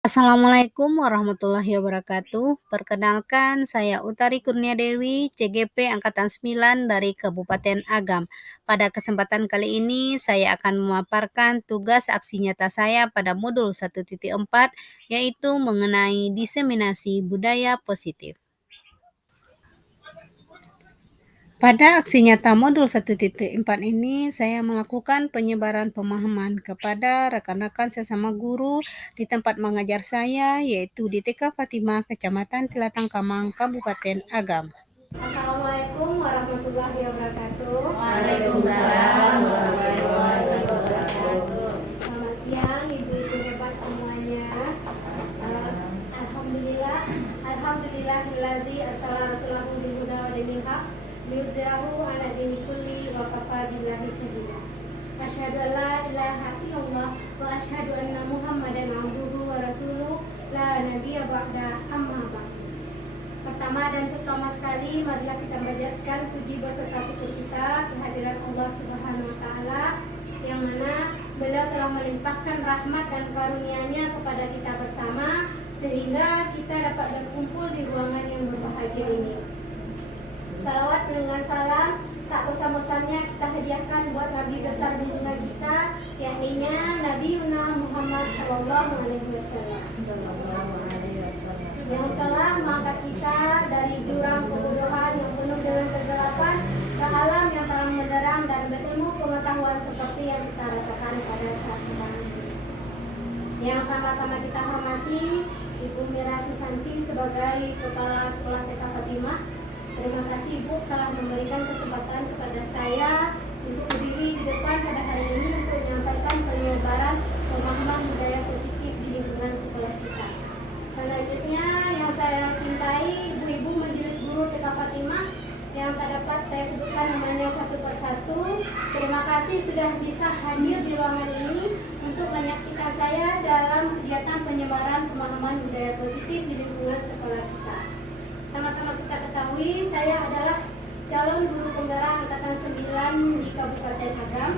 Assalamualaikum warahmatullahi wabarakatuh. Perkenalkan, saya Utari Kurniadewi, CGP Angkatan 9 dari Kabupaten Agam. Pada kesempatan kali ini, saya akan memaparkan tugas aksi nyata saya pada modul 1.4, yaitu mengenai diseminasi budaya positif. Pada aksi nyata modul 1.4 ini, saya melakukan penyebaran pemahaman kepada rekan-rekan sesama guru di tempat mengajar saya, yaitu di TK Fatimah, Kecamatan Tilatang Kamang, Kabupaten Agam. Assalamualaikum warahmatullahi wabarakatuh. Waalaikumsalam warahmatullahi wabarakatuh. Selamat siang ibu-ibu hebat semuanya. Alhamdulillahillazi arsala rasulahu bil huda wa dinil haq liyuzhirahu 'ala dini kulli wa kafa billahi shahida. Asyhadu an la ilaha illallah wa asyhadu anna Muhammadan abduhu wa rasuluh la nabiyya ba'da amma ba'd. Pertama dan terutama sekali, marilah kita panjatkan puji beserta syukur kita kehadiran Allah Subhanahu wa taala yang mana Beliau telah melimpahkan rahmat dan karunia-Nya kepada kita bersama sehingga kita dapat berkumpul di ruangan yang berbahagia ini. Salawat dengan salam tak bosan-bosannya kita hadiahkan buat Nabi besar junjungan kita, yakni Nabi Muhammad sallallahu alaihi wasallam. Yang telah mengangkat kita dari jurang kebodohan yang penuh dengan kegelapan ke alam yang terang benderang dan berilmu pengetahuan seperti yang kita rasakan pada saat sekarang ini. Yang sama-sama kita hormati Ibu Mira Susanti sebagai Kepala Sekolah TK Fatimah. Terima kasih Ibu telah memberikan kesempatan kepada saya untuk berdiri di depan pada hari ini untuk menyampaikan penyebaran pemahaman budaya positif di lingkungan sekolah kita. Selanjutnya yang saya cintai ibu-ibu majelis guru TK Fatimah yang tak dapat saya sebutkan namanya satu persatu. Terima kasih sudah bisa hadir di ruangan ini untuk menyaksikan saya dalam kegiatan penyebaran pemahaman budaya positif di lingkungan sekolah kita. Sama-sama kita ketahui saya adalah calon guru penggerak angkatan 9 di Kabupaten Agam.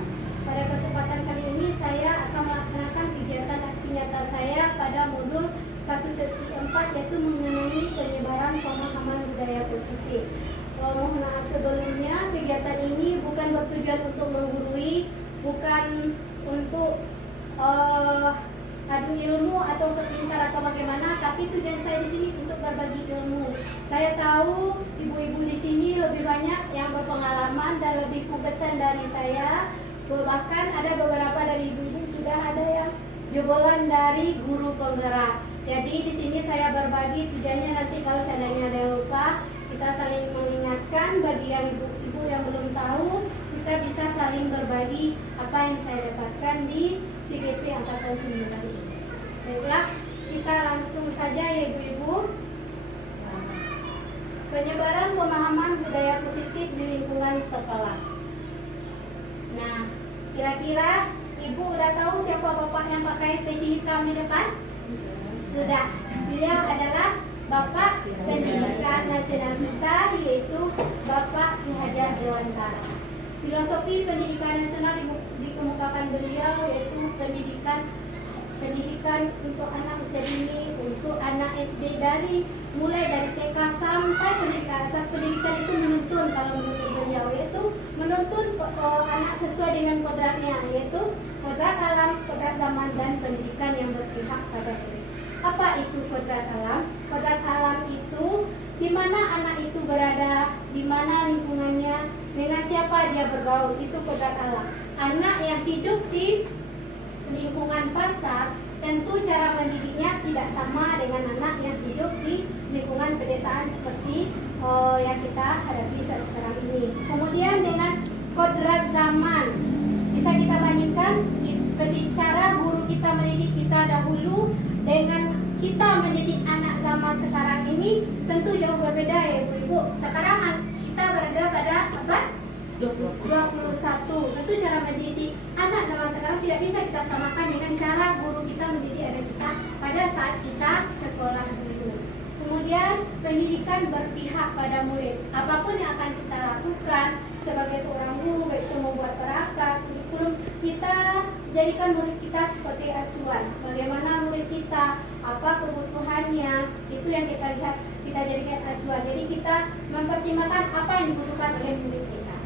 Pada kesempatan kali ini saya akan melaksanakan kegiatan aksi nyata saya pada modul 1.4 yaitu mengenai penyebaran pemahaman budaya positif. Mohon maaf sebelumnya, kegiatan ini bukan bertujuan untuk menggurui, bukan untuk adu ilmu atau sepintar atau bagaimana, tapi tujuan saya di sini untuk berbagi ilmu. Saya tahu ibu-ibu di sini lebih banyak yang berpengalaman dan lebih kompeten dari saya. Bahkan ada beberapa dari ibu-ibu sudah ada yang jebolan dari guru penggerak. Jadi di sini saya berbagi, tujuannya nanti kalau seandainya ada yang lupa, kita saling mengingatkan. Bagi yang ibu-ibu yang belum tahu, kita bisa saling berbagi apa yang saya dapatkan di CGP Angkatan 9 ini. Baiklah, kita langsung saja ya ibu-ibu. Penyebaran pemahaman budaya positif di lingkungan sekolah. Nah, kira-kira ibu udah tahu siapa bapak yang pakai peci hitam di depan? Sudah. Beliau adalah Bapak Pendidikan Nasional kita, yaitu Bapak Ki Hajar Dewantara. Filosofi pendidikan nasional dikemukakan beliau yaitu pendidikan untuk anak usia dini, untuk anak SD mulai dari TK sampai pendidikan atas. Pendidikan itu menuntun, kalau menurut beliau yaitu menuntun anak sesuai dengan kodratnya, yaitu kodrat alam, kodrat zaman, dan pendidikan yang berpihak pada diri. Apa itu kodrat alam? Kodrat alam itu di mana anak itu berada, di mana lingkungannya, dengan siapa dia bergaul, itu kodrat alam. Anak yang hidup di lingkungan pasar, tentu cara mendidiknya tidak sama dengan anak yang hidup di lingkungan pedesaan seperti yang kita hadapi saat sekarang ini. Kemudian dengan kodrat zaman, bisa kita bandingkan cara guru kita mendidik kita dahulu dengan kita mendidik anak zaman sekarang ini tentu jauh berbeda ya ibu-ibu. Sekarang kita berada pada abad 21. Tentu cara mendidik anak zaman sekarang tidak bisa kita samakan dengan cara guru kita mendidik anak kita pada saat kita sekolah dulu. Kemudian pendidikan berpihak pada murid. Apapun yang akan kita lakukan sebagai seorang guru, baik itu membuat perangkat, kurikulum, kita jadikan murid kita seperti acuan. Bagaimana murid kita apa kebutuhannya, itu yang kita lihat, kita jadikan acuan. Jadi kita mempertimbangkan apa yang dibutuhkan oleh murid kita.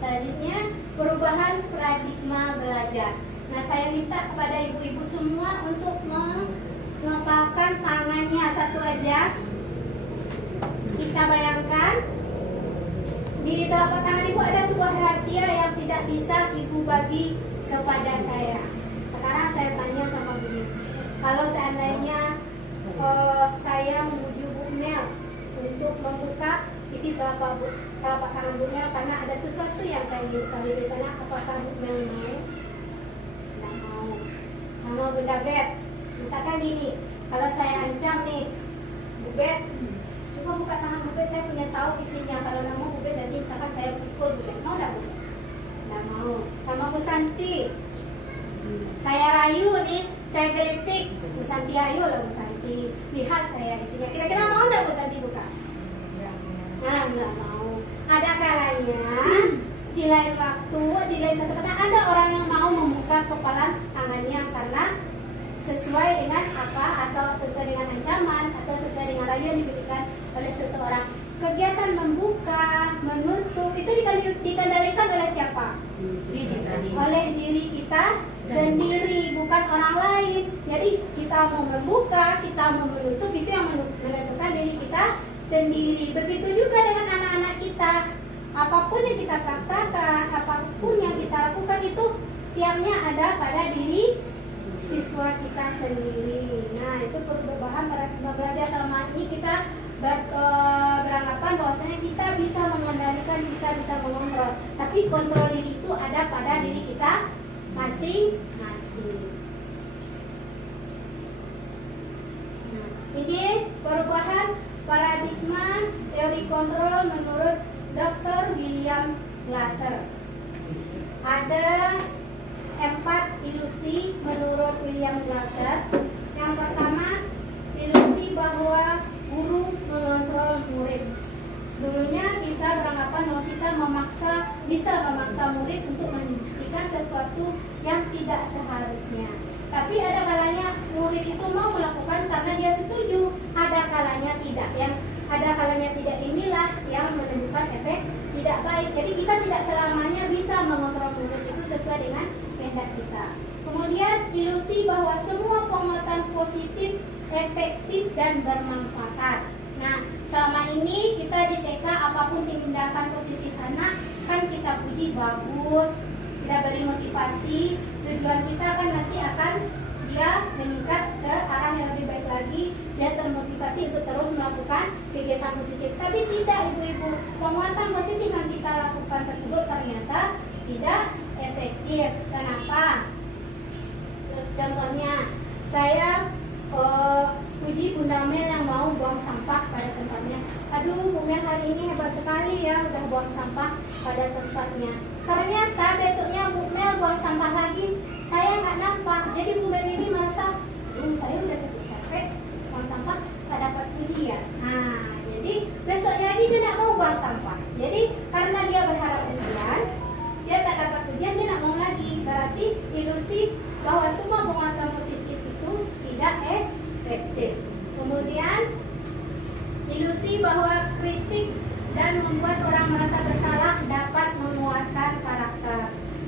Selanjutnya, perubahan paradigma belajar. Nah, saya minta kepada ibu-ibu semua untuk mengepalkan tangannya satu aja. Kita bayangkan di telapak tangan ibu ada sebuah rahasia yang tidak bisa ibu bagi kepada saya. Sekarang saya tanya sama Bu, kalau seandainya saya membujuk Bu Mel untuk membuka isi telapak tangan Bu Mel karena ada sesuatu yang saya ingin tahu di sana, apakah Bu Mel mau? Tidak mau. Sama Bunda Bet, misalkan gini, kalau saya ancam nih, Bu Bet, coba buka tangan Bu Bet, saya punya tahu isinya. Kalau nggak mau Bu Bet, nanti misalkan saya pukul Bu Bet, mau nggak Bu Bet? Nggak mau. Sama Bu Santi, saya rayu nih, saya gelitik, Bu Santi ayo lah Bu Santi, lihat saya isinya. Kira-kira mau nggak Bu Santi buka? Nah, nggak mau. Ada kalanya di lain waktu, di lain kesempatan ada orang yang mau membuka kepala tangannya karena sesuai dengan apa, atau sesuai dengan ancaman, atau sesuai dengan rayu yang diberikan oleh seseorang. Kegiatan membuka, menutup itu dikendalikan oleh siapa? Oleh diri kita sendiri, bukan orang lain. Jadi kita mau membuka, kita mau menutup, itu yang menentukan diri kita sendiri. Begitu juga dengan anak-anak kita. Apapun yang kita paksakan, apapun yang kita lakukan, itu tiangnya ada pada diri siswa kita sendiri. Nah, itu perubahan paradigma belajar. Selama ini kita beranggapan bahwasanya kita bisa mengendalikan, kita bisa mengontrol. Tapi kontrol diri itu ada pada diri kita masing-masing. Nah, ini perubahan paradigma teori kontrol menurut Dr. William Glasser. Ada 4 ilusi menurut William Glasser. Yang pertama, ilusi bahwa guru mengontrol murid. Dulunya kita beranggapan bahwa kita bisa memaksa murid untuk menghentikan sesuatu yang tidak seharusnya. Tapi ada kalanya murid itu mau melakukan karena dia setuju, ada kalanya tidak. Yang ada kalanya tidak, inilah yang menimbulkan efek tidak baik. Jadi kita tidak selamanya bisa mengontrol murid itu sesuai dengan kehendak kita. Kemudian ilusi bahwa semua penguatan positif efektif dan bermanfaat. Nah, selama ini kita di TK apapun tindakan positif anak kan kita puji bagus, kita beri motivasi. Tujuan kita kan nanti akan dia meningkat ke arah yang lebih baik lagi, dia termotivasi untuk terus melakukan kegiatan positif. Tapi tidak, ibu-ibu, penguatan positif yang kita lakukan tersebut ternyata tidak efektif. Kenapa? Contohnya, saya puji Bunda Mel yang mau buang sampah pada tempatnya. Aduh, Bu Mel hari ini hebat sekali ya, udah buang sampah pada tempatnya. Ternyata besoknya Bu Mel buang sampah lagi, saya nggak nampak. Jadi Bu Mel ini merasa, saya udah capek-capek buang sampah, nggak dapat pujian. Nah, jadi besoknya lagi dia nggak mau buang sampah. Jadi karena dia berharap pujian, dia tak dapat pujian, dia nggak mau lagi. Berarti ilusi bahwa semua penguatan positif itu tidak efektif. Kemudian ilusi bahwa kritik dan membuat orang merasa bersalah dapat menguatkan karakter.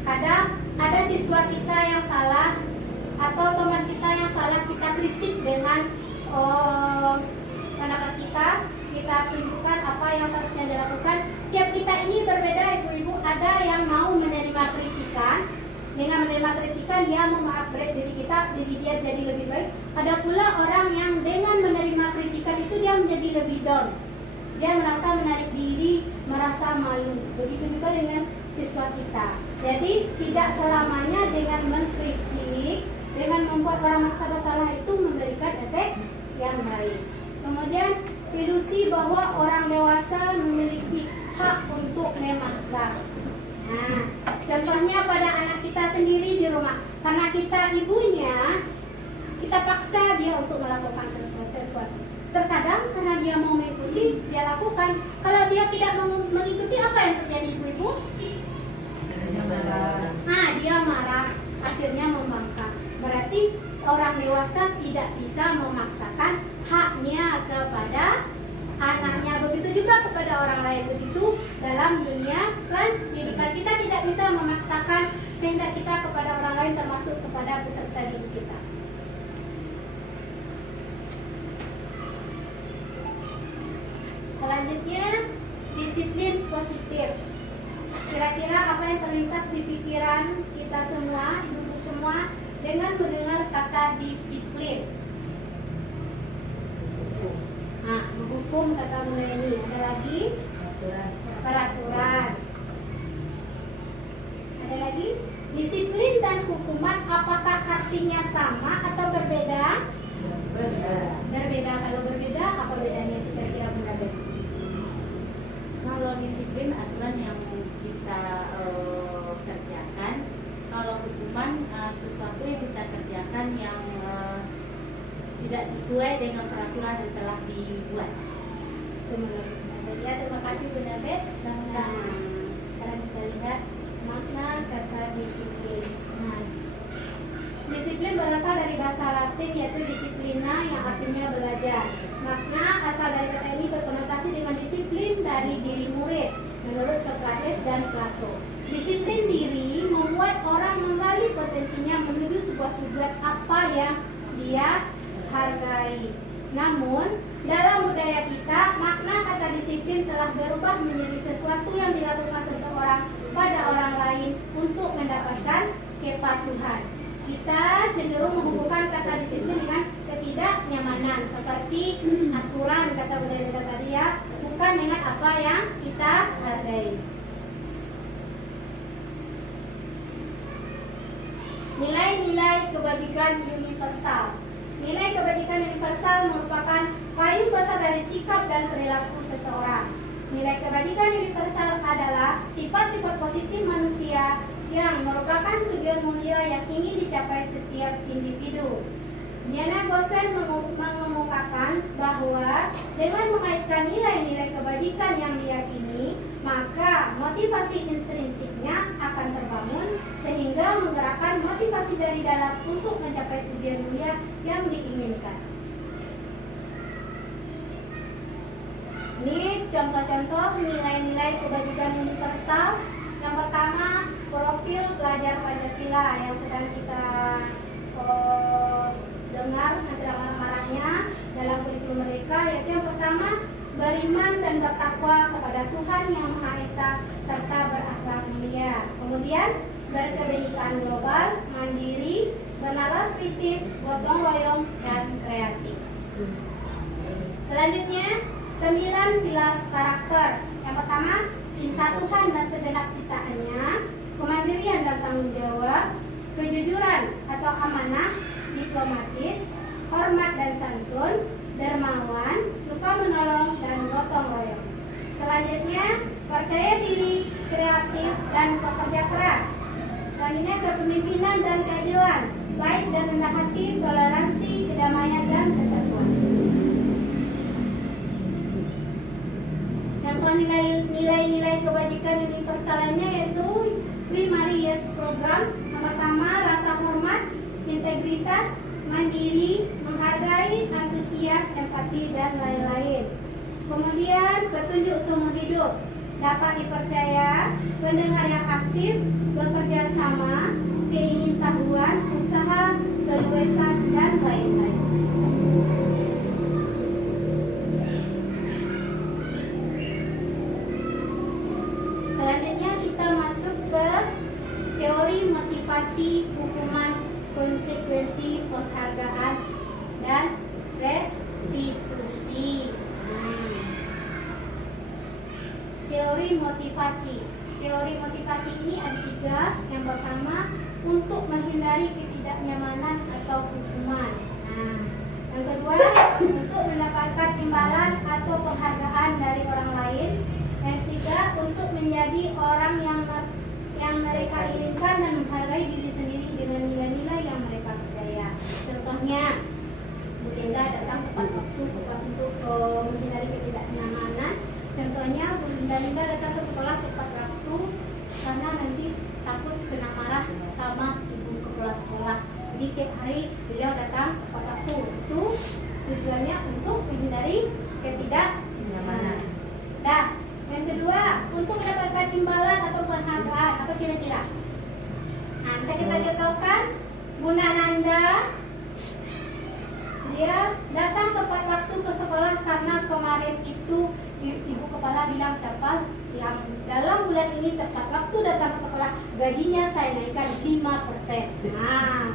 Kadang ada siswa kita yang salah atau teman kita yang salah, kita kritik dengan anak kita tunjukkan apa yang seharusnya dilakukan. Tiap kita ini berbeda, ibu-ibu. Ada yang mau menerima kritikan. Dengan menerima kritikan dia mengupgrade diri dia jadi lebih baik. Ada pula orang yang dengan menerima kritikan itu dia menjadi lebih down. Dia merasa menarik diri, merasa malu. Begitu juga dengan siswa kita. Jadi tidak selamanya dengan mengkritik, dengan membuat orang merasa bersalah itu memberikan efek yang baik. Kemudian ilusi bahwa orang dewasa memiliki hak untuk memaksa. Nah, contohnya pada anak kita sendiri di rumah, karena kita ibunya, kita paksa dia untuk melakukan sesuatu. Terkadang karena dia mau mengikuti, dia lakukan. Kalau dia tidak mengikuti, apa yang terjadi, ibu-ibu? Nah, dia marah. akhirnya membangkang. Berarti orang dewasa tidak bisa memaksakan haknya kepada anaknya, begitu juga kepada orang lain. Begitu dalam dunia pendidikan, kita tidak bisa memaksakan kehendak kita kepada orang lain, termasuk kepada peserta didik kita. Selanjutnya, disiplin positif. Kira-kira apa yang terlintas di pikiran kita semua, ibu semua, dengan mendengar kata disiplin? Nah, menghukum kata mulai ini. Ada lagi? Peraturan. Ada lagi? Disiplin dan hukuman, apakah artinya sama atau berbeda? Berbeda. Kalau berbeda, apa bedanya? Kira-kira berbeda. Kalau disiplin aturan yang kita kerjakan, kalau hukuman sesuatu yang kita kerjakan yang tidak sesuai dengan peraturan yang telah dibuat. Ya, terima kasih Bunda Bet. Sama-sama. Sekarang kita lihat makna kata disiplin. Nah, disiplin berasal dari bahasa Latin yaitu disiplina yang artinya belajar. Makna asal dari kata ini berkonotasi dengan disiplin dari diri murid menurut Socrates dan Plato. Disiplin diri membuat orang menggali potensinya menuju sebuah tujuan apa yang dia hargai. Namun, dalam budaya kita, makna kata disiplin telah berubah menjadi sesuatu yang dilakukan seseorang pada orang lain untuk mendapatkan kepatuhan. Kita cenderung menghubungkan kata disiplin dengan ketidaknyamanan, seperti aturan kata budaya tadi ya, bukan dengan apa yang kita hargai. Nilai-nilai kebajikan universal. Nilai kebajikan universal merupakan payung besar dari sikap dan perilaku seseorang. Nilai kebajikan universal adalah sifat-sifat positif manusia yang merupakan tujuan mulia yang ingin dicapai setiap individu. Diana Gosen mengemukakan bahwa dengan mengaitkan nilai-nilai kebajikan yang diyakini, maka motivasi intrinsiknya akan terbangun sehingga menggerakkan motivasi dari dalam untuk mencapai tujuan mulia yang diinginkan. Ini contoh-contoh nilai-nilai kebajikan universal. Yang pertama, profil pelajar Pancasila yang sedang kita dengar sedang maraknya dalam kurikulum mereka, yaitu yang pertama, beriman dan bertakwa kepada Tuhan yang Maha Esa serta berakhlak mulia. Kemudian, berkebinekaan global, mandiri, bernalar kritis, gotong royong, dan kreatif. Selanjutnya, 9 pilar karakter. Yang pertama, cinta Tuhan dan segenap ciptaannya, kemandirian dan tanggung jawab, kejujuran atau amanah, diplomatis, hormat dan santun, dermawan, suka menolong, dan gotong royong. Selanjutnya, percaya diri, kreatif, dan pekerja keras. Selanjutnya, kepemimpinan dan keadilan, baik dan rendah hati, toleransi, kedamaian, dan kesatuan. Contoh nilai-nilai kebajikan universal lainnya yaitu Primary Years Program. Yang pertama, rasa hormat, integritas, mandiri, menghargai, antusias, empati, dan lain-lain. Kemudian petunjuk seumur hidup, dapat dipercaya, pendengar yang aktif, bekerja sama, keingintahuan, usaha, keluasan, dan lain-lain. Selanjutnya kita masuk ke teori motivasi, hukuman, konsekuensi, penghargaan, dan restitusi. Teori motivasi. Teori motivasi ini ada 3. Yang pertama, untuk menghindari ketidaknyamanan atau hukuman. Yang kedua, untuk mendapatkan imbalan atau penghargaan dari orang lain. Yang ketiga, untuk menjadi orang yang mereka inginkan dan menghargai diri sendiri dengan nilai-nilai yang mereka percaya. Contohnya, Bu Linda datang tepat waktu untuk menghindari ketidaknyamanan. Contohnya, Bu Linda datang ke sekolah tepat waktu karena nanti takut kena marah sama ibu kepala Jadi tiap hari beliau datang tepat waktu. Itu tujuannya untuk menghindari ketidaknyamanan. Nah, yang kedua, untuk mendapatkan imbalan atau penghargaan, apa kira-kira? Nah, bisa kita contohkan, Bunda Nanda, dia datang tepat waktu ke sekolah karena kemarin itu ibu kepala bilang siapa yang dalam bulan ini tepat waktu datang ke sekolah, gajinya saya naikkan 5%. Nah,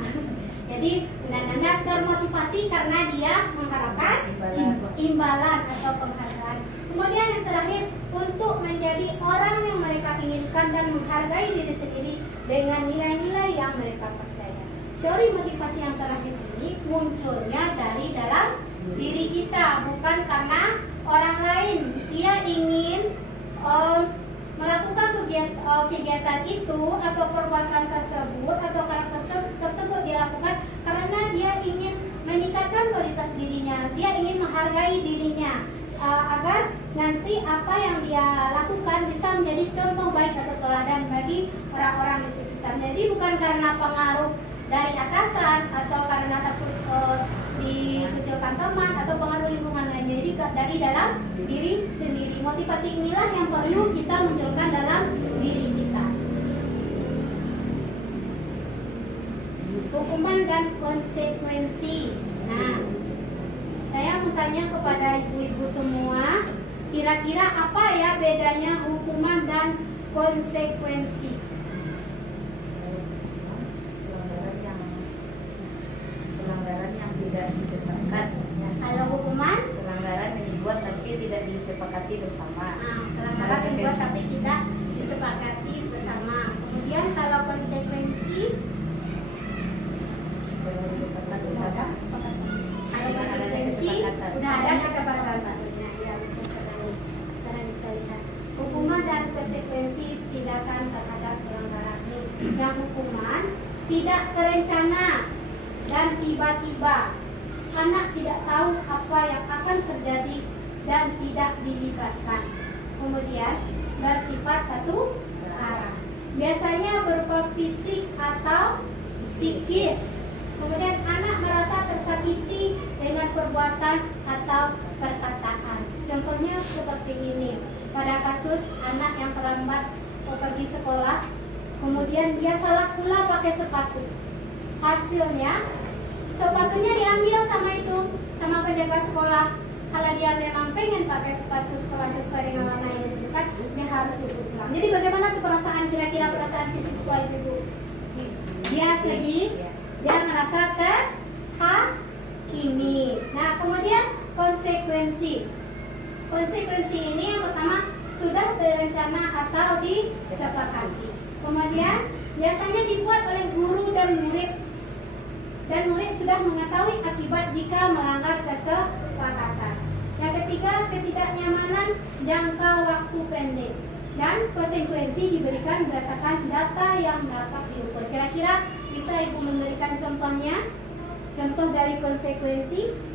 jadi Bunda Nanda termotivasi karena dia mengharapkan imbalan atau penghargaan. Kemudian yang terakhir, untuk menjadi orang yang mereka inginkan dan menghargai diri sendiri dengan nilai-nilai yang mereka percaya. Teori motivasi yang terakhir ini munculnya dari dalam diri kita, bukan karena orang lain. Dia ingin melakukan kegiatan itu atau perbuatan tersebut atau karakter tersebut dia lakukan karena dia ingin meningkatkan kualitas dirinya, dia ingin menghargai dirinya, agar nanti apa yang dia lakukan bisa menjadi contoh baik atau teladan bagi orang-orang di sekitar. Jadi bukan karena pengaruh dari atasan atau karena takut dikucilkan teman atau pengaruh lingkungan lain. Jadi dari dalam diri sendiri. Motivasi inilah yang perlu kita munculkan dalam diri kita. Hukuman dan konsekuensi. Nah, saya mau tanya kepada ibu-ibu semua, kira-kira apa ya bedanya hukuman dan konsekuensi? Pelanggaran yang tidak ditetapkan. Kalau hukuman, Pelanggaran yang dibuat tapi tidak disepakati bersama. pelanggaran yang dibuat tapi tidak disepakati bersama. Kemudian kalau konsekuensi, Belum ditetapkan bersama. kalau konsekuensi udah ada kesepakatan sebelumnya. Ya, betul sekali. Karena kita lihat hukuman dan konsekuensi tindakan terhadap pelanggaran ini. Yang hukuman tidak terencana dan tiba-tiba. Anak tidak tahu apa yang akan terjadi dan tidak dilibatkan. Kemudian bersifat satu arah. Biasanya berupa fisik atau psikis. Kemudian anak merasa tersakiti dengan perbuatan atau perkataan. Contohnya seperti ini. Pada kasus anak yang terlambat pergi sekolah, kemudian dia salah pula pakai sepatu. Hasilnya sepatunya diambil sama penjaga sekolah. Kalau dia memang pengen pakai sepatu sekolah sesuai dengan warna yang ditentukan, dia harus duduk pulang. Jadi bagaimana tuh perasaan, kira-kira perasaan si siswa itu? Dia sedih, dia merasa terhakimi. Nah, kemudian konsekuensi. Konsekuensi ini yang pertama sudah terencana atau disepakati. Kemudian biasanya dibuat oleh guru dan murid sudah mengetahui akibat jika melanggar kesepakatan. Yang ketiga, ketidaknyamanan jangka waktu pendek. Dan konsekuensi diberikan berdasarkan data yang dapat diukur. Kira-kira bisa Ibu memberikan contohnya? Contoh dari konsekuensi?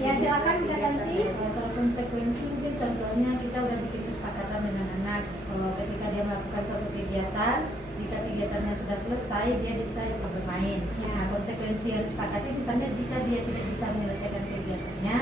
Ya, silakan Bunda Santi. Kalau konsekuensi mungkin contohnya kita udah bikin kesepakatan dengan anak, kalau ketika dia melakukan suatu kegiatan, jika kegiatannya sudah selesai dia bisa ikut bermain. Nah, konsekuensi yang disepakati misalnya jika dia tidak bisa menyelesaikan kegiatannya,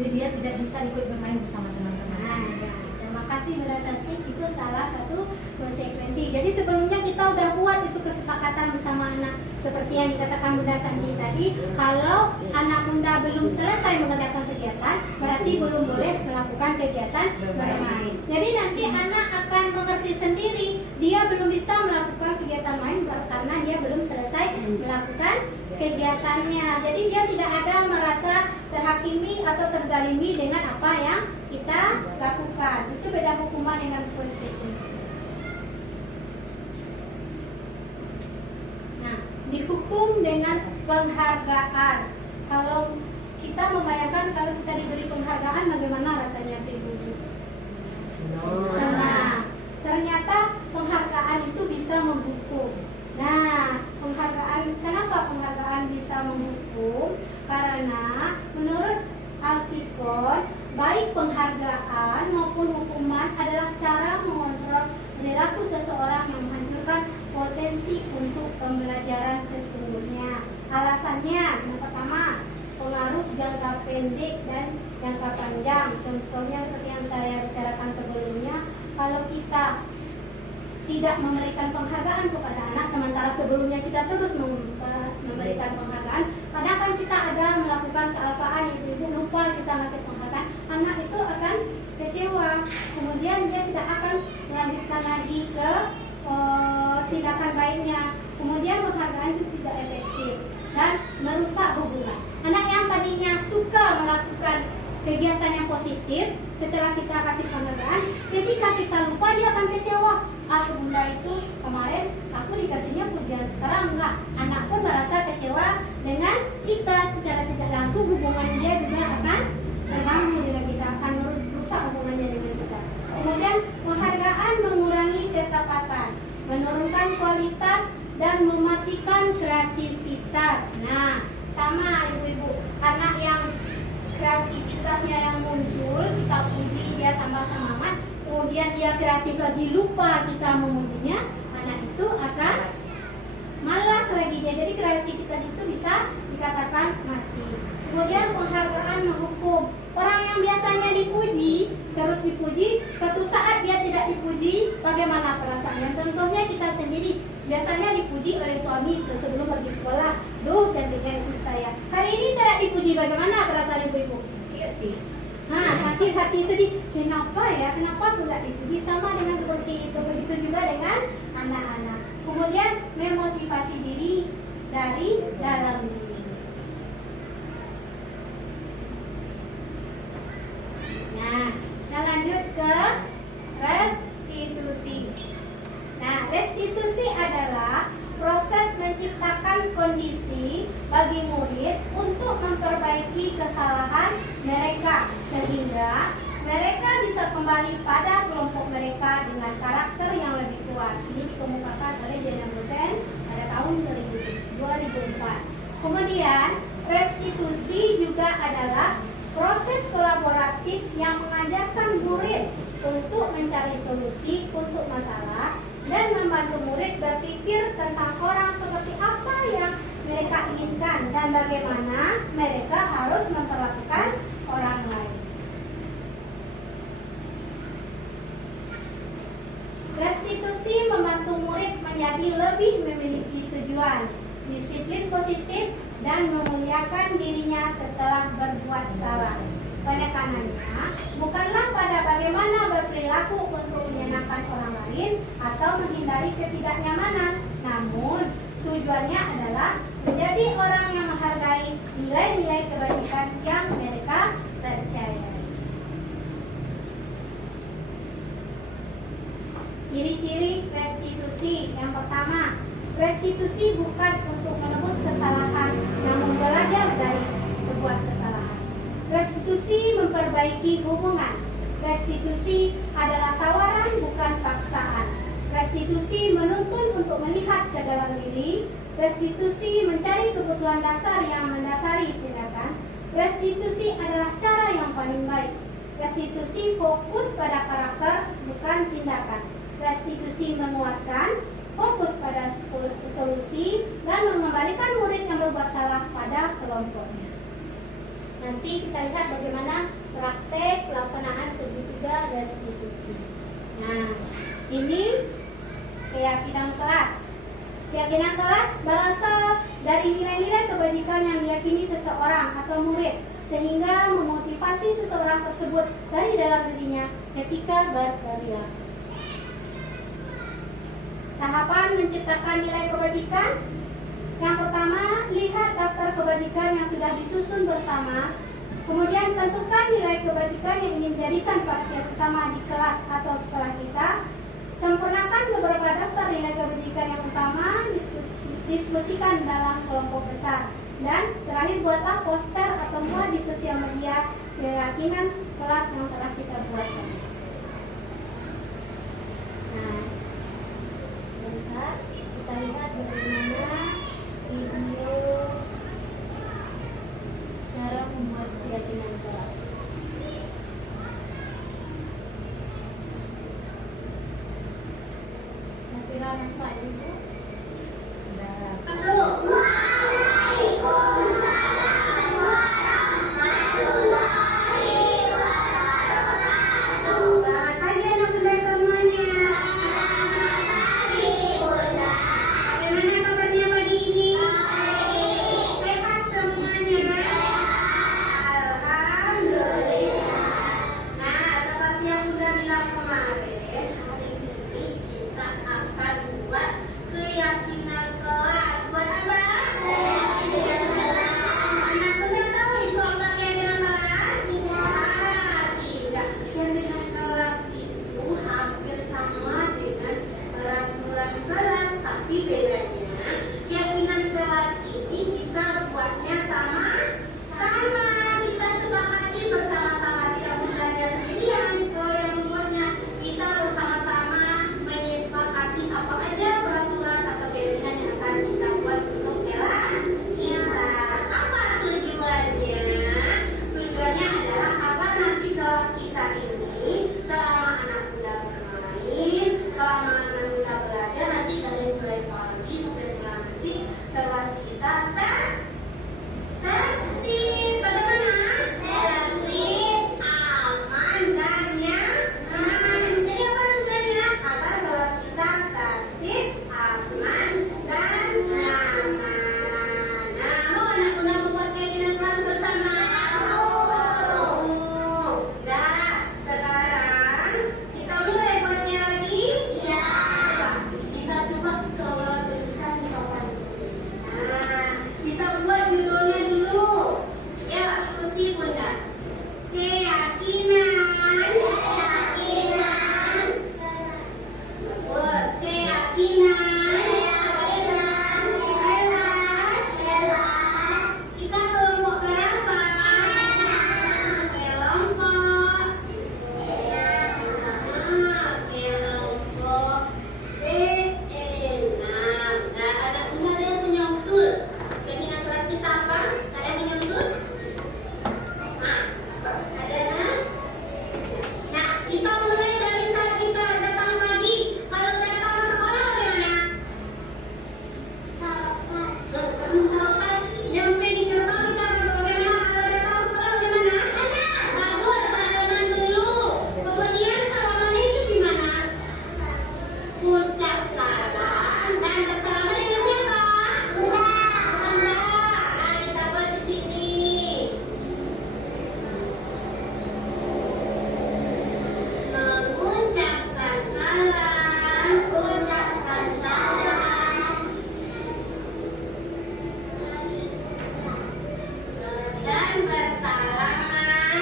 jadi dia tidak bisa ikut bermain bersama teman-teman. Nah, ya. Terima kasih Bunda Santi, itu salah satu konsekuensi. Jadi sebelumnya kita udah buat itu kesepakatan bersama anak. Seperti yang dikatakan Bunda Santi tadi, kalau anak Bunda belum selesai mengerjakan kegiatan, berarti belum boleh melakukan kegiatan bermain. Jadi nanti anak akan mengerti sendiri, dia belum bisa melakukan kegiatan main karena dia belum selesai melakukan kegiatannya. Jadi dia tidak ada merasa terhakimi atau terzalimi dengan apa yang kita lakukan. Itu beda hukuman dengan konsekuensi. Nah, dihukum dengan penghargaan. Kalau kita membayangkan kalau kita diberi penghargaan, bagaimana rasanya Ibu? Senang. Ternyata penghargaan itu bisa menghukum. Nah, kenapa penghargaan bisa menghukum? Karena menurut Al-Fiqh, baik penghargaan maupun hukuman adalah cara mengontrol perilaku kita tidak memberikan penghargaan kepada anak, sementara sebelumnya kita terus memberikan penghargaan, kadang kan kita ada melakukan kealpaan, ibu-ibu lupa kita ngasih penghargaan, anak itu akan kecewa, kemudian dia tidak akan melanjutkan lagi ke tindakan baiknya, kemudian penghargaan itu tidak efektif dan merusak hubungan. Anak yang tadinya suka melakukan kegiatan yang positif, setelah kita kasih penghargaan, ketika kita lupa dia akan kecewa. Ah, bunda itu kemarin aku dikasihnya pujian, sekarang enggak. Anak pun merasa kecewa dengan kita, secara tidak langsung hubungan dia juga akan terganggu dengan kita, akan merusak hubungannya dengan kita. Kemudian penghargaan mengurangi ketepatan, menurunkan kualitas dan mematikan kreativitas. Nah, sama ibu-ibu, anak yang kreativitasnya yang muncul, kita puji dia tambah semangat, kemudian dia kreatif lagi, lupa kita memujinya, anak itu akan malas lagi dia. Jadi kreativitas itu bisa dikatakan mati. Kemudian penghargaan menghukum. Orang yang biasanya dipuji, terus dipuji, suatu saat dia tidak dipuji, bagaimana perasaannya? Contohnya kita sendiri, biasanya dipuji oleh suami itu sebelum pergi sekolah. Duh, cantiknya istri saya. Hari ini tidak dipuji, bagaimana perasaan ibu-ibu? Sakit. Nah, sakit hati, sedih. Kenapa ya? Kenapa aku tidak dipuji? Sama dengan seperti itu. Begitu juga dengan anak-anak. Kemudian memotivasi diri dari dalam diri. Nah, kita lanjut ke restitusi. Nah, restitusi adalah proses menciptakan kondisi bagi murid untuk memperbaiki kesalahan mereka sehingga mereka bisa kembali pada kelompok mereka dengan karakter yang lebih kuat. Ini dikemukakan oleh Diana Mosen pada tahun 2004. Kemudian, restitusi juga adalah proses kolaboratif yang mengajarkan murid untuk mencari solusi untuk masalah dan membantu murid berpikir tentang orang seperti apa yang mereka inginkan dan bagaimana mereka harus memperlakukan orang lain. Restitusi membantu murid menjadi lebih memiliki tujuan, disiplin positif, dan memuliakan dirinya setelah berbuat salah. Penekanannya bukanlah pada bagaimana berperilaku untuk menyenangkan orang lain atau menghindari ketidaknyamanan, namun tujuannya adalah menjadi orang yang menghargai nilai-nilai kebajikan yang mereka percayai. Ciri-ciri restitusi. Yang pertama, restitusi bukan untuk menebus kesalahan, namun belajar dari sebuah kesalahan. Restitusi memperbaiki hubungan. Restitusi adalah tawaran, bukan paksaan. Restitusi menuntun untuk melihat ke dalam diri. Restitusi mencari kebutuhan dasar yang mendasari tindakan. Restitusi adalah cara yang paling baik. Restitusi fokus pada karakter, bukan tindakan. Restitusi menguatkan, fokus pada solusi, dan mengembalikan murid yang berbuat salah pada kelompoknya. Nanti kita lihat bagaimana praktek pelaksanaan segitiga restitusi. Nah, ini keyakinan kelas. Keyakinan kelas berasal dari nilai-nilai kebajikan yang diyakini seseorang atau murid, sehingga memotivasi seseorang tersebut dari dalam dirinya ketika berperilaku. Tahapan menciptakan nilai kebajikan. Yang pertama, lihat daftar kebajikan yang sudah disusun bersama. Kemudian tentukan nilai kebajikan yang ingin dijadikan perhatian utama di kelas atau sekolah kita. Sempurnakan beberapa daftar nilai kebajikan yang utama, diskusikan dalam kelompok besar. Dan terakhir, buatlah poster atau muat di sosial media keyakinan kelas yang telah kita buat. Nah, sebentar kita lihat bagaimana video cara membuat keyakinan kelas. Kira nampak ibu? Selamat pagi anak muda semuanya. Asinan. Kita kelompok berapa? Kelompok. Kelompok B6. Nah, ada yang punya usul. Keinginan kelas kita apa? Ada yang punya usul? Ada nah? Nah, kita mulai dari saat kita datang pagi. Kalau datang ke sekolah bagaimana? Terlepas. Nyampe di gerbang kita bagaimana? Kalau datang ke sekolah bagaimana? Bagus, salaman dulu. Kemudian salaman itu gimana? Ucap salam dan bersalaman dengan siapa? Bunda. Nah, kita buat di sini. Mengucapkan salam, ucapkan salam, dan bersalaman.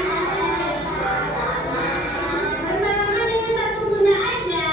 Bersalaman dengan satu bunda aja.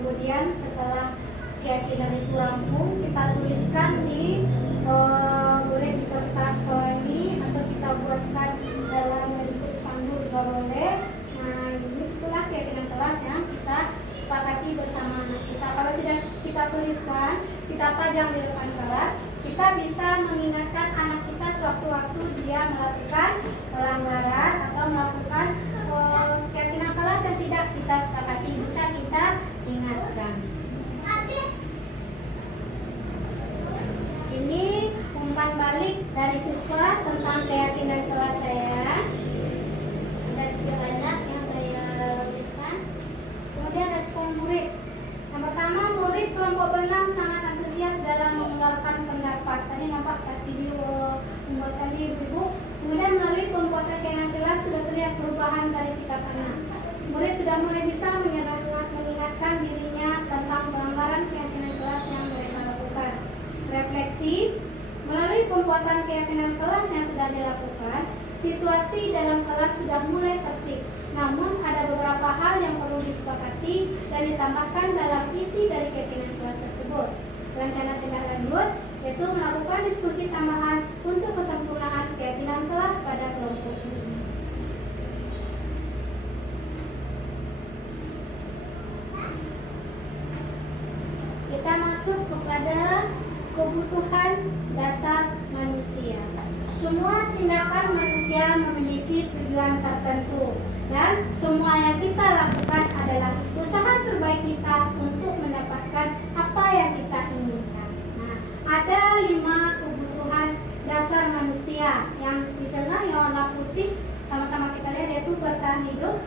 Kemudian setelah keyakinan itu rampung, kita tuliskan di boleh di kertas ini atau kita buatkan dalam bentuk spanduk juga boleh. Nah, itulah keyakinan kelas yang kita sepakati bersama anak kita. Kalau sudah kita tuliskan, kita pajang di depan kelas, kita bisa mengingatkan anak kita sewaktu-waktu dia melakukan pelanggaran atau melakukan keyakinan kelas yang tidak kita sepakati, bisa kita ingatkan. Ini umpan balik dari siswa tentang keyakinan kelas saya. Ada 3 banyak yang saya berikan. Kemudian respon murid. Yang pertama, murid kelompok benang sangat antusias dalam mengeluarkan pendapat. Tadi nampak saat video pembuatan ibu-ibu. Kemudian melalui pembuatan keyakinan kelas sudah terlihat perubahan dari sikap anak. Murid sudah mulai bisa mengingatkan dirinya tentang pelanggaran keyakinan kelas yang mereka lakukan. Refleksi, melalui pembuatan keyakinan kelas yang sudah dilakukan, situasi dalam kelas sudah mulai tertib. Namun ada beberapa hal yang perlu disepakati dan ditambahkan dalam isi dari keyakinan kelas tersebut. Rencana tindak lanjut yaitu melakukan diskusi tambahan untuk kesempurnaan keyakinan kelas pada kelompok ini. Kita masuk kepada kebutuhan dasar manusia. Semua tindakan manusia memiliki tujuan tertentu dan semua yang kita lakukan adalah usaha terbaik kita untuk mendapatkan apa yang kita inginkan. Nah, ada 5 kebutuhan dasar manusia yang di tengah yang warna putih sama-sama kita lihat, yaitu bertahan hidup.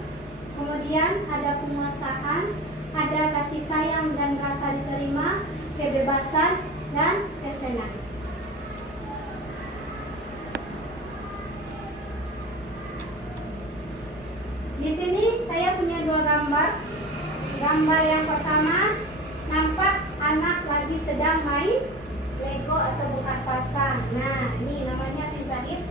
Kemudian ada penguasaan, ada kasih sayang dan rasa diterima, kebebasan, dan kesenangan. Di sini saya punya 2 gambar. Gambar yang pertama nampak anak lagi sedang main Lego atau bukan pasang. Nah, ini namanya si Zahid.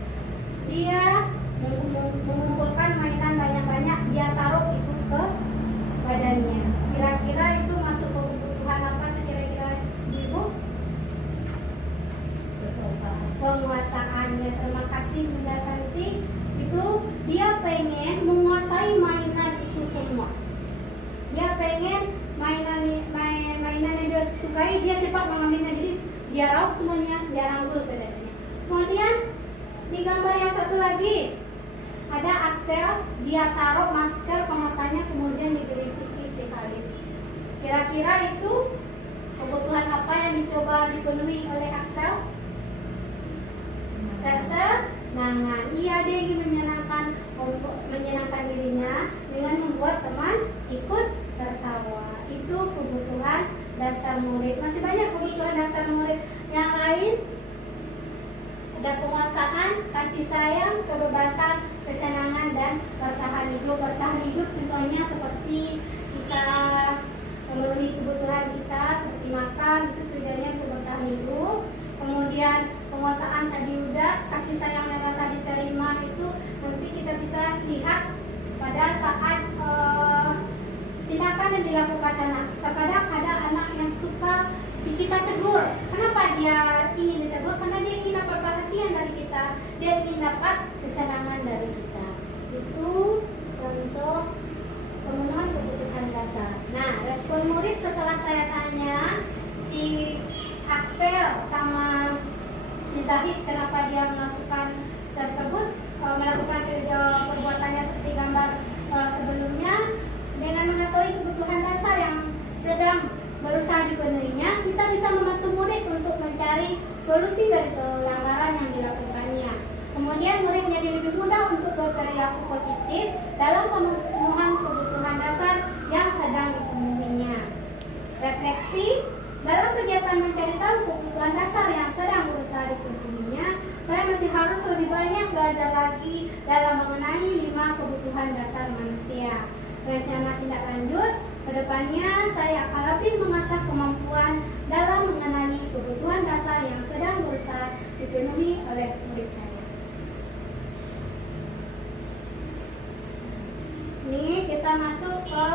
Dia mengumpulkan mainan banyak-banyak, dia taruh itu ke badannya. Kira-kira itu masuk ke kebutuhan apa tuh kira-kira Ibu? Penguasaannya. Terima kasih Bunda Santi. Itu dia pengen menguasai mainan itu semua. Dia pengen mainan yang dia sukai, dia cepat mengambilnya. Jadi dia raup semuanya, dia rangkul ke dadanya. Kemudian di gambar yang satu lagi ada Axel, dia taruh masker ke matanya, kemudian digelitiki si Khalid. Kira-kira itu kebutuhan apa yang dicoba dipenuhi oleh Axel? Kesenangan. Ia dia ingin menyenangkan dirinya dengan membuat teman ikut tertawa. Itu kebutuhan dasar murid. Masih banyak kebutuhan dasar murid yang lain. Ada penguasaan, kasih sayang, kebebasan, kesenangan, dan bertahan hidup. Bertahan hidup contohnya seperti kita memenuhi kebutuhan kita seperti makan, itu tujuannya untuk bertahan hidup. Kemudian penguasaan tadi udah, kasih sayang dan rasa diterima itu nanti kita bisa lihat pada saat tindakan yang dilakukan anak. Terkadang ada anak yang suka kita tegur. Kenapa dia ingin ditegur? Karena dia ingin dapat perhatian dari kita, dia ingin dapat kesenangan dari kita. Itu untuk pemenuhan kebutuhan dasar. Nah, respon murid setelah saya tanya si Axel sama si Zahid kenapa dia melakukan tersebut, melakukan perbuatannya seperti gambar sebelumnya, dengan mengetahui kebutuhan dasar yang sedang berusaha dipenuhinya, kita bisa membantu murid untuk mencari solusi dari pelanggaran yang dilakukannya. Kemudian murid menjadi lebih mudah untuk berperilaku positif dalam pemenuhan kebutuhan dasar yang sedang dipenuhinya. Refleksi, dalam kegiatan mencari tahu kebutuhan dasar yang sedang berusaha dipenuhinya, saya masih harus lebih banyak belajar lagi dalam mengenai 5 kebutuhan dasar manusia. Rencana tindak lanjut, kedepannya saya akan lebih mengasah kemampuan dalam mengenali kebutuhan dasar yang sedang berusaha dipenuhi oleh murid saya. Ini kita masuk ke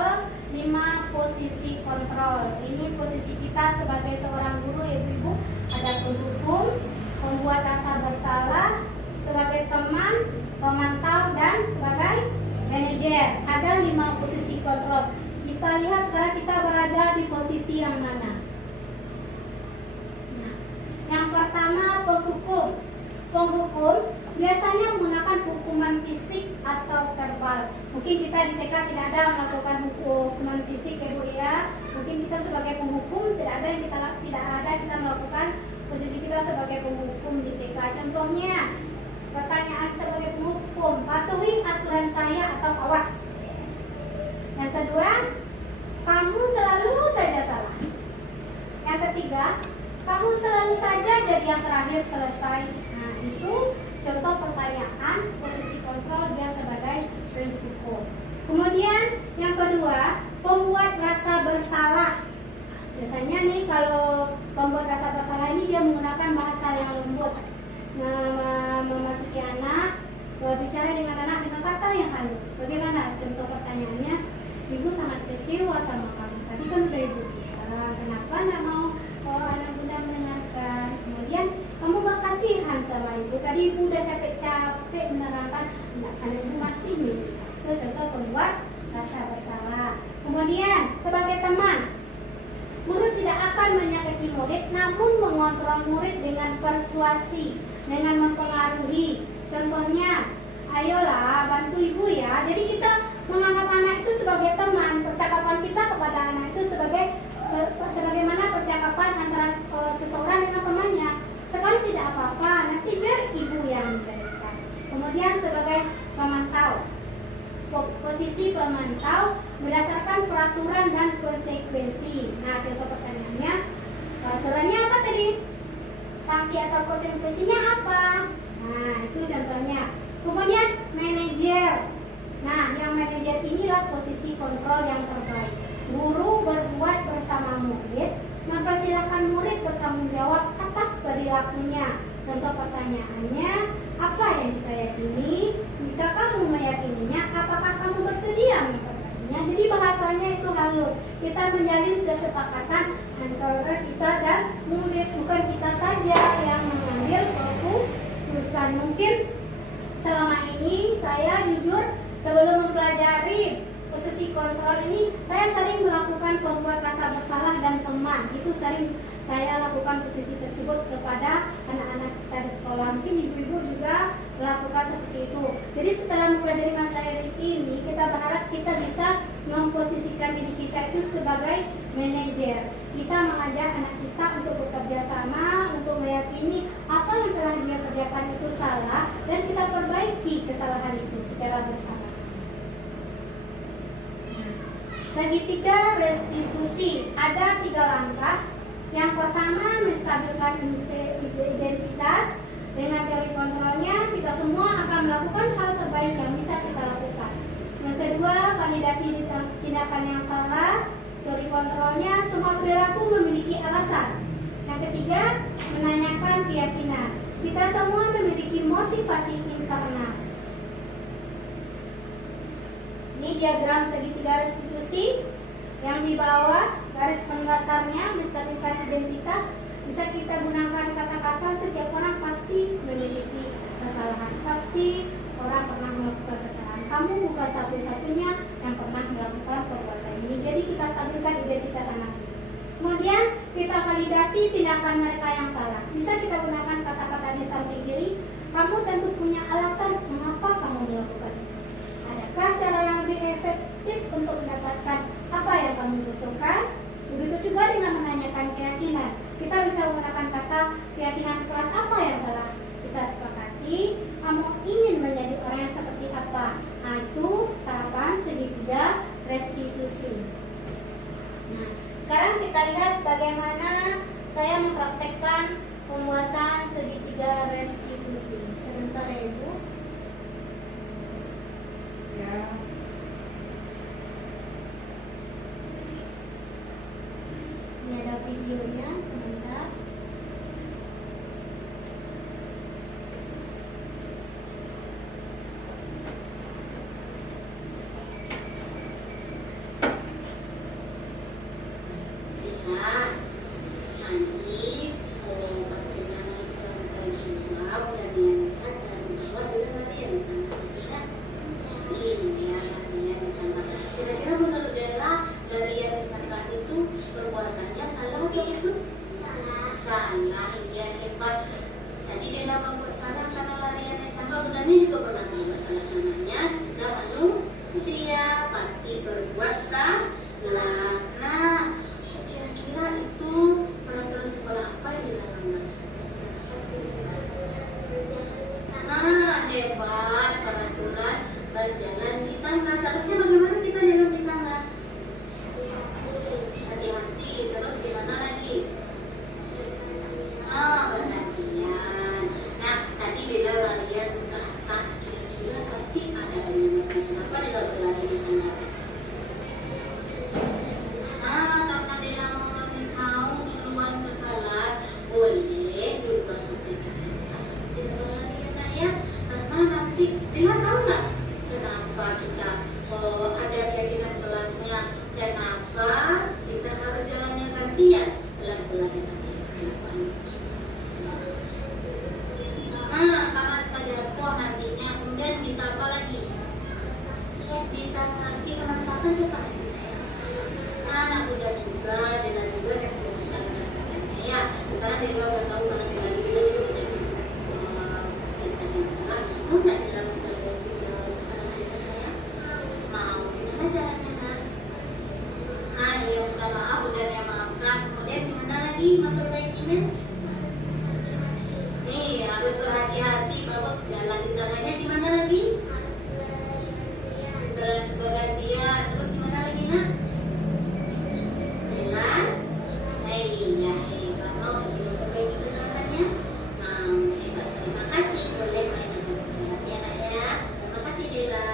5 posisi kontrol. Ini posisi kita sebagai seorang guru, ibu-ibu. Ada penghukum, pembuat rasa bersalah, sebagai teman, pemantau, dan sebagai manajer. Ada 5 posisi kontrol. Kita lihat sekarang kita berada di posisi yang mana. Nah, yang pertama penghukum. Penghukum biasanya menggunakan hukuman fisik atau verbal. Mungkin kita di TK tidak ada melakukan hukuman fisik ya Bu ya. Mungkin kita sebagai penghukum tidak ada kita melakukan posisi kita sebagai penghukum di TK. Contohnya pertanyaan sebagai penghukum, patuhi aturan saya atau awas. Yang kedua, kamu selalu saja salah. Yang ketiga, kamu selalu saja jadi yang terakhir selesai. Nah, itu contoh pertanyaan posisi kontrol dia sebagai penghukum. Kemudian yang kedua, pembuat rasa bersalah. Biasanya nih kalau pembuat rasa bersalah ini dia menggunakan bahasa yang lembut, memasuki anak, berbicara dengan anak dengan kata yang halus. Bagaimana contoh pertanyaannya? Ibu sangat kecewa sama kamu. Tadi kan udah ibu bilang, kenapa nggak mau anak bunda mendengarkan? Kemudian kamu gak kasihan sama ibu. Tadi ibu udah capek-capek menerangkan, anak ibu masih minta. Itu contoh pembuat rasa bersalah. Kemudian sebagai teman, guru tidak akan menyakiti murid, namun mengontrol murid dengan persuasi, dengan mempengaruhi. Contohnya, ayolah bantu ibu ya. Jadi kita menganggap anak itu sebagai teman. Percakapan kita kepada anak itu sebagaimana percakapan antara seseorang dengan temannya. Sekali tidak apa-apa, nanti biar ibu yang membereskan. Kemudian sebagai pemantau, posisi pemantau berdasarkan peraturan dan konsekuensi. Nah, contoh pertanyaannya, peraturannya apa tadi? Sanksi atau konsekuensinya apa? Nah, itu contohnya. Kemudian manajer. Nah, yang manajer inilah posisi kontrol yang terbaik. Guru berbuat bersama murid, mempersilahkan murid bertanggung jawab atas perilakunya. Contoh pertanyaannya, apa yang kita yakini? Jika kamu meyakininya, apakah kamu bersedia memperkatakannya? Jadi bahasanya itu halus. Kita menjalin kesepakatan antara kita dan murid, bukan kita saja yang mengambil keputusan. Mungkin selama ini saya jujur sebelum mempelajari posisi kontrol ini, saya sering melakukan pembuat rasa bersalah dan teman. Itu sering saya lakukan posisi tersebut kepada anak-anak kita di sekolah. Mungkin ibu-ibu juga melakukan seperti itu. Jadi setelah mempelajari materi ini, kita berharap kita bisa memposisikan diri kita itu sebagai manajer. Kita mengajak anak kita untuk bekerja sama, untuk meyakini apa yang telah dia kerjakan itu salah, dan kita perbaiki kesalahan itu secara bersama-sama. Segitiga restitusi, ada 3 langkah. Yang pertama, menstabilkan identitas. Dengan teori kontrolnya, kita semua akan melakukan hal terbaik yang bisa kita lakukan. Yang kedua, validasi tindakan yang salah. Teori kontrolnya, semua perilaku memiliki alasan. Yang ketiga, menanyakan keyakinan. Kita semua memiliki motivasi internal. Ini diagram segitiga restitusi. Yang di bawah garis penggatarnya menstabilkan identitas. Bisa kita gunakan kata-kata, setiap orang pasti memiliki kesalahan. Pasti orang pernah melakukan kesalahan. Kamu bukan satu-satunya yang pernah melakukan perbuatan ini. Jadi kita stabilkan identitas anak. Kemudian kita validasi tindakan mereka yang salah. Bisa kita gunakan kata-kata di samping kiri. Kamu tentu punya alasan mengapa kamu melakukan itu. Adakah cara yang lebih efektif untuk mendapatkan apa yang kamu butuhkan? Begitu juga dengan menanyakan keyakinan. Kita bisa menggunakan kata keyakinan kelas apa yang telah kita sepakati. Kamu ingin menjadi orang yang seperti apa? Nah, itu tahapan segitiga restitusi. Nah, sekarang kita lihat bagaimana saya mempraktekkan pembuatan segitiga restitusi. Sebentar ya Ibu. Ya. Ini ada videonya, sebentar. apa dia Pak? Anak muda juga, dengan juga yang belum bisa merasakannya ya. Sekarang dia udah tahu karena dia lagi bilang itu menjadi tentang yang salah. Mau nggak dalam sekarang aja saya? Mau, gimana caranya nak? Ya minta maaf, udah saya maafkan. Kemudian gimana lagi memperbaikinya? Nih harus berhati-hati bahwa jalan di tangannya gimana lagi? Bergantian. Terus gimana lagi nak? Jalan. Iya hebat. Mau lagi memperbaiki kesalahannya? Mau hebat. Terima kasih. Boleh main dengan ya nak ya. Terima kasih Dela.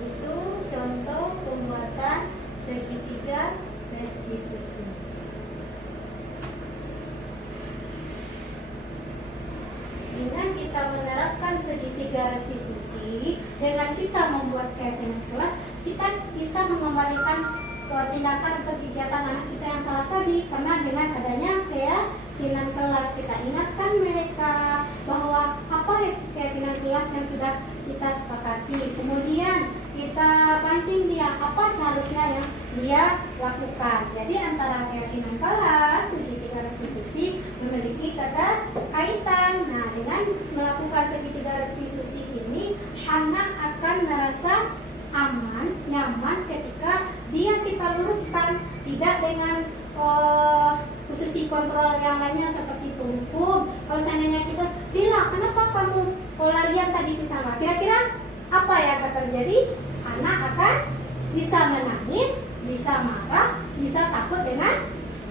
Itu contoh pembuatan segitiga restitusi. Dengan kita menerapkan segitiga restitusi, dengan kita membuat keyakinan kelas, kita bisa mengembalikan tindakan atau kegiatan anak kita yang salah tadi. Karena dengan adanya keyakinan kelas, kita ingatkan mereka bahwa apa keyakinan kelas yang sudah kita sepakati. Kemudian kita pancing dia apa seharusnya yang dia lakukan. Jadi antara keyakinan kelas, segitiga restitusi memiliki kata kaitan. Nah, dengan melakukan segitiga restitusi ini, anak akan merasa aman, nyaman ketika dia kita luruskan, tidak dengan posisi kontrol yang lainnya seperti penghukum. Kalau seandainya kita, Dila, kenapa kamu larian tadi ditambah? Kira-kira apa yang akan terjadi? Anak akan bisa menangis, bisa marah, bisa takut dengan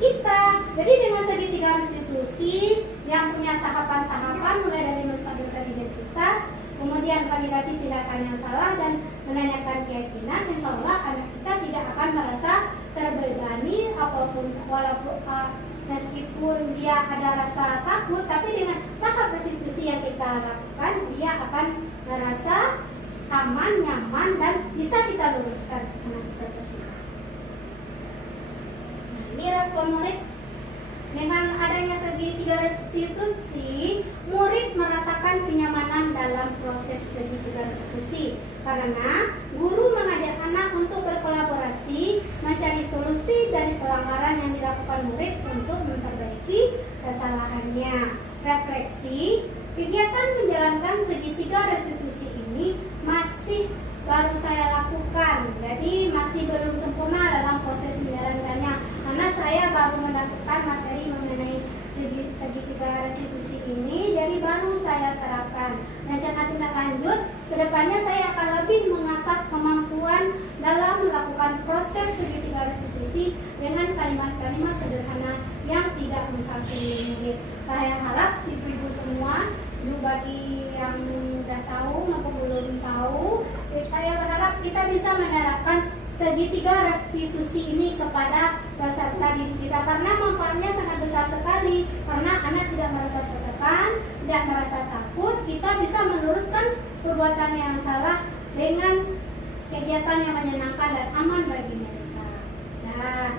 kita. Jadi dengan segitiga restitusi yang punya tahapan-tahapan mulai dari menstabilkan identitas, kemudian validasi tindakan yang salah dan menanyakan keyakinan, insya Allah anak kita tidak akan merasa terbebani apapun, walaupun meskipun dia ada rasa takut, tapi dengan tahap restitusi yang kita lakukan, dia akan merasa aman, nyaman, dan bisa kita luruskan anak kita tersebut. Nah, ini respon murid. Dengan adanya segitiga restitusi, murid merasakan kenyamanan dalam proses segitiga restitusi karena guru mengajak anak untuk berkolaborasi, mencari solusi dari pelanggaran yang dilakukan murid untuk memperbaiki kesalahannya. Refleksi, kegiatan menjalankan segitiga restitusi ini masih baru saya lakukan, jadi masih belum sempurna dalam proses menjalankannya karena saya baru mendapatkan materi mengenai segitiga restitusi ini, jadi baru saya terapkan. Dan jika tindak lanjut, kedepannya saya akan lebih mengasah kemampuan dalam melakukan proses segitiga restitusi dengan kalimat-kalimat sederhana yang tidak mengkaitkan murid. Saya harap ibu-ibu semua, bagi yang sudah tahu maupun belum tahu, saya berharap kita bisa menerapkan segitiga restitusi ini kepada peserta didik kita karena manfaatnya sangat besar sekali. Karena anak tidak merasa tertekan, tidak merasa takut, kita bisa meluruskan perbuatan yang salah dengan kegiatan yang menyenangkan dan aman bagi mereka. Nah,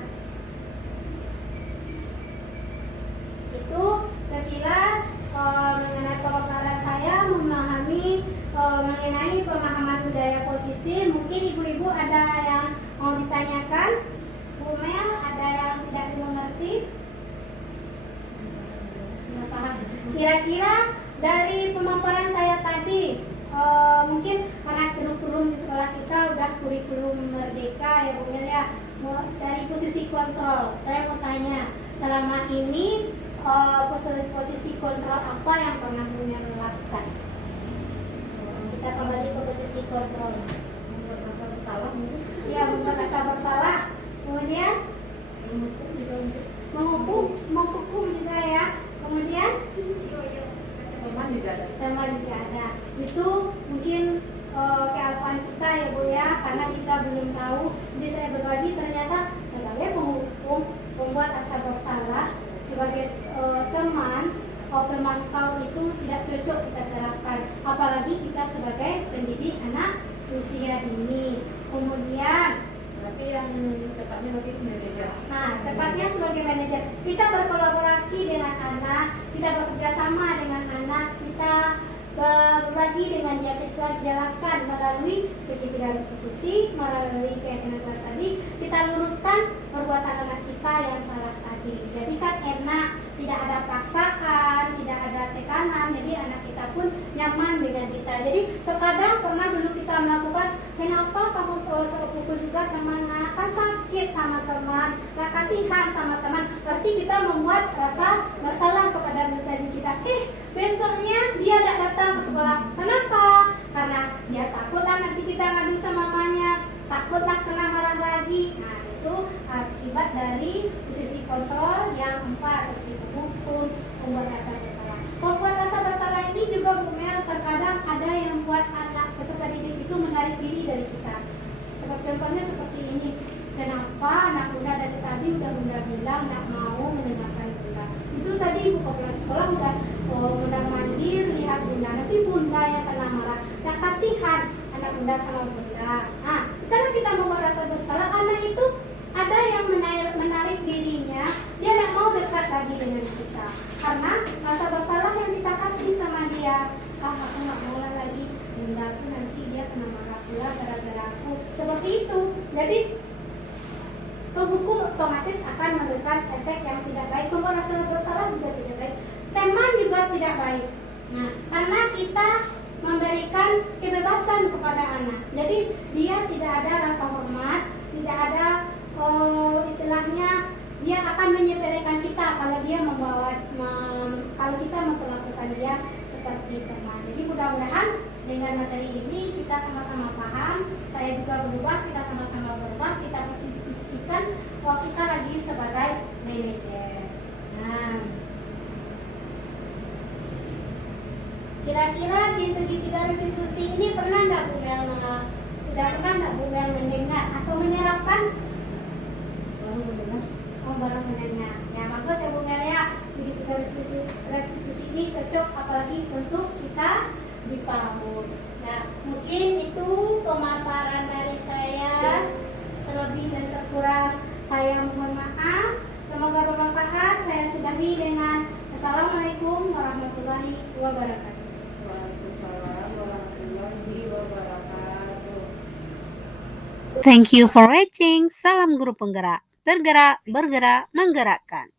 itu sekilas mengenai pemaparan saya memahami mengenai pemahaman budaya positif. Mungkin ibu-ibu ada yang mau ditanyakan? Bu Mel, ada yang tidak dimengerti? Nggak paham. Kira-kira dari pemaparan saya tadi, mungkin karena kurikulum di sekolah kita udah kurikulum merdeka ya Bu Mel ya. Dari posisi kontrol, saya mau tanya, selama ini posisi kontrol apa yang pernah Bu Mel lakukan? Kita kembali ke posisi kontrol. Membuat rasa bersalah mungkin. Ya, membuat rasa bersalah. Kemudian menghukum juga ya. Kemudian teman juga ada. Itu mungkin kealpaan kita ya Bu ya, karena kita belum tahu. Jadi saya berbagi ternyata sebagai penghukum, membuat rasa bersalah sebagai teman pemantau itu tidak cocok kita terapkan, apalagi kita sebagai pendidik anak usia dini. Kemudian Berarti yang tepatnya bagi manajer. nah, tepatnya sebagai manajer, kita berkolaborasi dengan anak, kita bekerja sama dengan anak, kita berbagi dengan dia, kita jelaskan melalui segitiga restitusi melalui keyakinan kelas tadi, kita luruskan perbuatan anak kita yang salah tadi. Jadi kan enak, tidak ada paksaan, tidak ada tekanan, jadi anak kita pun nyaman dengan kita. Jadi terkadang pernah dulu kita melakukan, kenapa kamu pukul juga teman, kan sakit sama teman, nah kasihan sama teman, berarti kita membuat rasa bersalah kepada diri kita. Besoknya dia tidak datang ke sekolah. Kenapa? Karena dia takutlah nanti kita ngadu sama mamanya, takutlah kena marah lagi. Nah, itu akibat dari posisi kontrol yang 4, seperti menghukum, membuat rasa bersalah. Membuat rasa bersalah ini juga terkadang ada yang membuat anak peserta didik itu menarik diri dari kita. Contohnya seperti ini. Kenapa anak bunda dari tadi udah bilang nggak mau mendengarkan bunda? Itu tadi ibu kepala sekolah udah mandir lihat bunda, nanti bunda yang kena marah. Nah kasihan anak bunda sama bunda. Nah setelah kita membuat rasa bersalah, anak itu ada yang menarik dirinya, dia tidak mau dekat lagi dengan kita karena rasa bersalah yang kita kasih sama dia. Aku nggak mau lagi, bunda tuh nanti dia kena marah pula gara-gara aku. Seperti itu. Jadi penghukum otomatis akan memberikan efek yang tidak baik. Membuat rasa bersalah juga tidak baik. Teman juga tidak baik. Nah, karena kita memberikan kebebasan kepada anak. Jadi dia tidak ada rasa hormat, tidak ada istilahnya dia akan menyepelekan kita kalau dia kalau kita memperlakukan dia seperti teman. Jadi mudah-mudahan dengan materi ini kita sama-sama paham, saya juga berubah, kita sama-sama berubah, kita posisikan bahwa kita lagi sebagai manajer. Nah, kira-kira di segitiga restitusi ini pernah nggak Bu Mel mendengar atau menyerapkan? Baru mendengar. Ya bagus ya Bu Mel ya. Segitiga restitusi ini cocok apalagi untuk kita di PAUD. Nah, mungkin itu pemaparan dari saya. Terlebih dan terkurang saya mohon maaf. Semoga bermanfaat. Saya sudahi dengan Assalamualaikum warahmatullahi wabarakatuh. Waalaikumsalam warahmatullahi wabarakatuh. Thank you for watching. Salam guru penggerak. Tergerak, bergerak, menggerakkan.